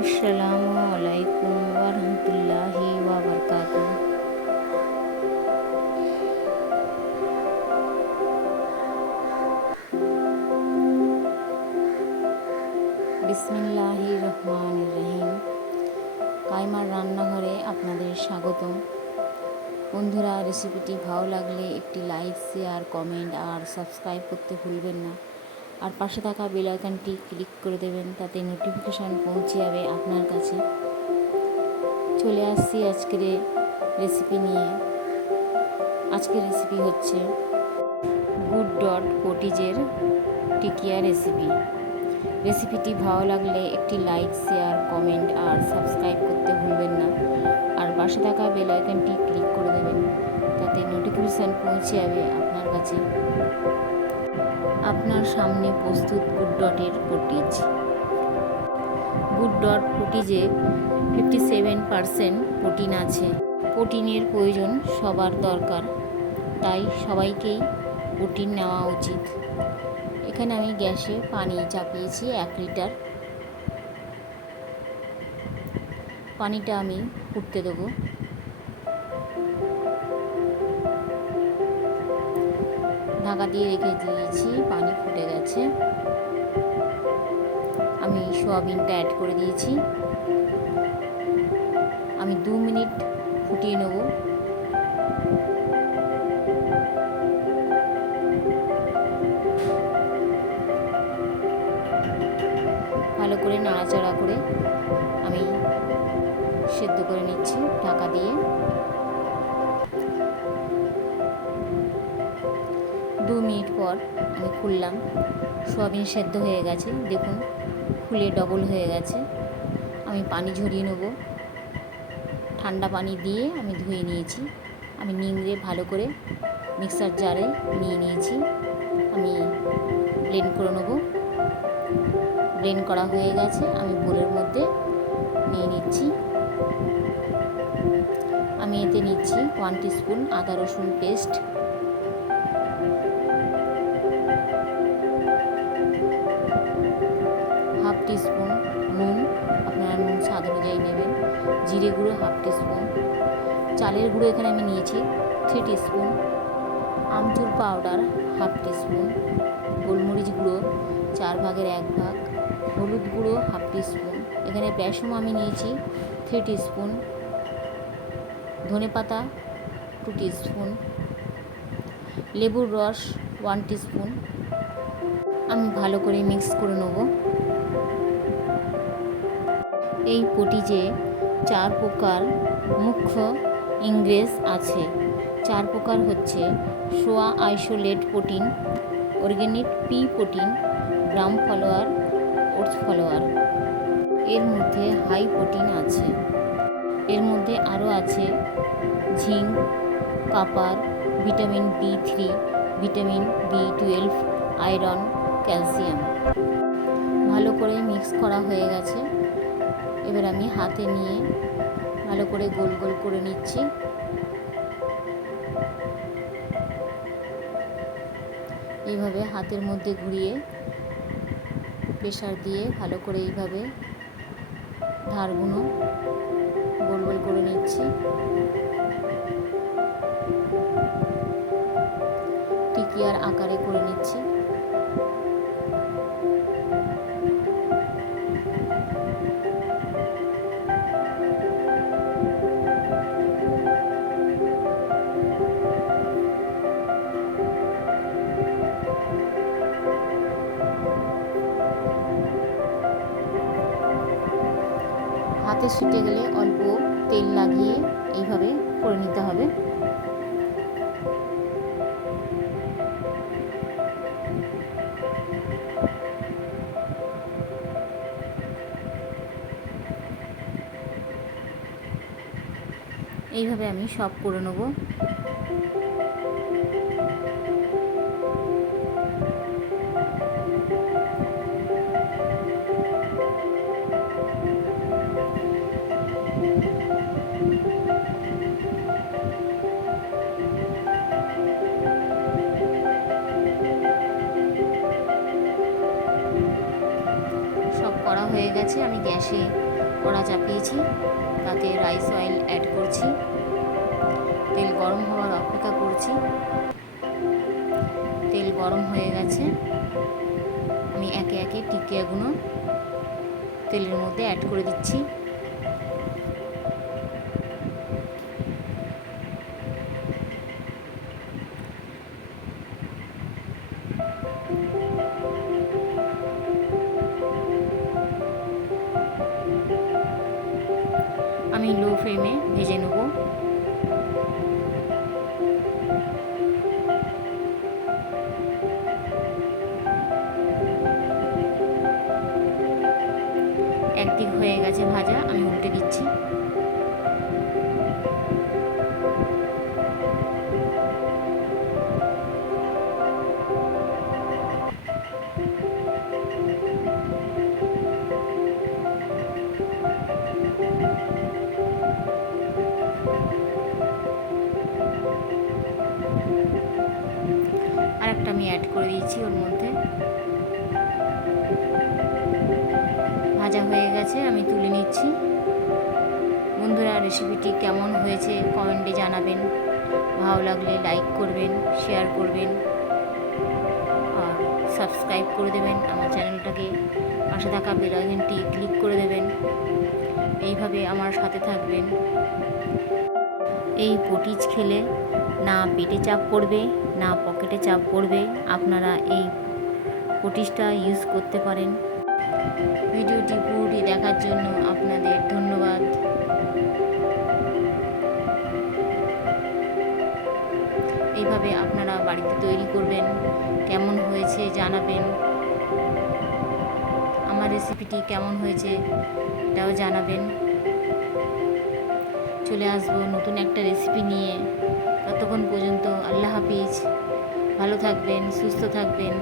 আসসালামু আলাইকুম ওয়ারহমতুল্লাহি ওয়াবারকাতুহু। বিসমিল্লাহির রহমানির রহিম। কাইমার রান্নাঘরে আপনাদের স্বাগতম। বন্ধুরা, রেসিপিটি ভালো লাগলে একটি লাইক, শেয়ার, কমেন্ট আর সাবস্ক্রাইব করতে ভুলবেন না। আর পাশে থাকা বেল আইকনটি ক্লিক করে দেবেন, তাতে নোটিফিকেশান পৌঁছে যাবে আপনার কাছে। চলে আসছি আজকের রেসিপি নিয়ে। আজকের রেসিপি হচ্ছে গুডডট প্রোটিজের টিকিয়া রেসিপি। রেসিপিটি ভালো লাগলে একটি লাইক, শেয়ার, কমেন্ট আর সাবস্ক্রাইব করতে ভুলবেন না। আর পাশে থাকা বেল আইকনটি ক্লিক করে দেবেন, তাতে নোটিফিকেশান পৌঁছে যাবে আপনার কাছে। আপনার সামনে প্রস্তুত গুডডটের প্রোটিজ। গুডডট প্রোটিজে 57% প্রোটিন আছে। প্রোটিনের প্রয়োজন সবার দরকার, তাই সবাইকেই প্রোটিন নেওয়া উচিত। এখানে আমি গ্যাসে পানি চাপিয়েছি 1 লিটার। পানিটা আমি ফুটতে দেবো। ঢাকা দিয়ে রেখে দিয়েছি, পানি ফুটে গেছে। আমি সয়াবিনটা অ্যাড করে দিয়েছি। আমি 2 মিনিট ফুটিয়ে নেব। ভালো করে নাড়াচাড়া করে আমি সেদ্ধ করে নিচ্ছি ঢাকা দিয়ে। 2 মিনিট পর আমি খুললাম। সয়াবিন সেদ্ধ হয়ে গেছে, দেখুন ফুলে ডবল হয়ে গেছে। আমি পানি ঝরিয়ে নেব। ঠান্ডা পানি দিয়ে আমি ধুয়ে নিয়েছি। আমি নিংড়ে ভালো করে মিক্সার জারে নিয়ে নিয়েছি। আমি ব্লেন্ড করে নেব। ব্লেন্ড করা হয়ে গেছে, আমি বোলের মধ্যে নিয়ে নিচ্ছি। আমি এতে নিচ্ছি 1 টিস্পুন আদা রসুন পেস্ট, হাফ টিস্পুন নুন, আপনারা নুন স্বাদ অনুযায়ী নেবেন। জিরে গুঁড়ো 1/2 টিস্পুন, চালের গুঁড়ো এখানে আমি নিয়েছি 3 টিস্পুন, আমচুর পাউডার 1/2 টিস্পুন, গোলমরিচ গুঁড়ো 4 ভাগের 1 ভাগ, হলুদ গুঁড়ো 1/2 টিস্পুন। এখানে বেসম আমি নিয়েছি 3 টিস্পুন, ধনেপাতা 2 টিস্পুন, লেবুর রস 1 টিস্পুন। আমি ভালো করে মিক্স করে নেব। এই প্রোটিজে 4 প্রকার মুখ্য ইনগ্রেডিয়েন্টস আছে। 4 প্রকার হচ্ছে soya isolate protein, organic pea protein, gram flour, oats flour. এর মধ্যে হাই প্রোটিন আছে। এর মধ্যে আরও আছে zinc, copper, vitamin B3, vitamin B12, iron, calcium. ভালো করে মিক্স করা হয়ে গেছে। এবার আমি হাতে নিয়ে ভালো করে গোল গোল করে নিচ্ছি। এইভাবে হাতের মধ্যে ঘুরিয়ে প্রেসার দিয়ে ভালো করে এইভাবে ধারগুলো গোল গোল করে নিচ্ছি। টিকিয়ার আকারে করে নিচ্ছি। হাতে ছিটে গেলে অল্প তেল লাগিয়ে এইভাবে করে নিতে হবে। এইভাবে আমি সব করে নেব। সব করা হয়ে গেছে। আমি গ্যাসে কড়া চাপিয়েছি, তাতে রাইস অয়েল অ্যাড করছি, তেল গরম হওয়ার অপেক্ষা করছি। তেল গরম হয়ে গেছে, আমি একে একে টিকিয়াগুলো তেলের মধ্যে অ্যাড করে দিচ্ছি। আমি লো ফ্লেমে ভেজে নেব। একদিক হয়ে গেছে ভাজা, আমি উল্টে দিচ্ছি। আর একটা আমি অ্যাড করে দিয়েছি ওর মধ্যে। ভাজা হয়ে গেছে, আমি তুলে নিচ্ছি। বন্ধুরা, রেসিপিটি কেমন হয়েছে কমেন্টে জানাবেন। ভালো লাগলে লাইক করবেন, শেয়ার করবেন আর সাবস্ক্রাইব করে দেবেন আমার চ্যানেলটাকে। পাশে থাকা বেল আইকনটি ক্লিক করে দেবেন। এইভাবে আমার সাথে থাকবেন। এই পটিজ খেলে না পেটে চাপ পড়বে, না পকেটে চাপ পড়বে। আপনারা এই পটিজটা ইউজ করতে পারেন। ভিডিওটি পুরোটি দেখার জন্য আপনাদের ধন্যবাদ। এইভাবে আপনারা বাড়িতে তৈরি করবেন, কেমন হয়েছে জানাবেন। আমার রেসিপিটি কেমন হয়েছে এটাও জানাবেন। চলে আসবো নতুন একটা রেসিপি নিয়ে। ততক্ষণ পর্যন্ত আল্লাহ হাফিজ। ভালো থাকবেন, সুস্থ থাকবেন।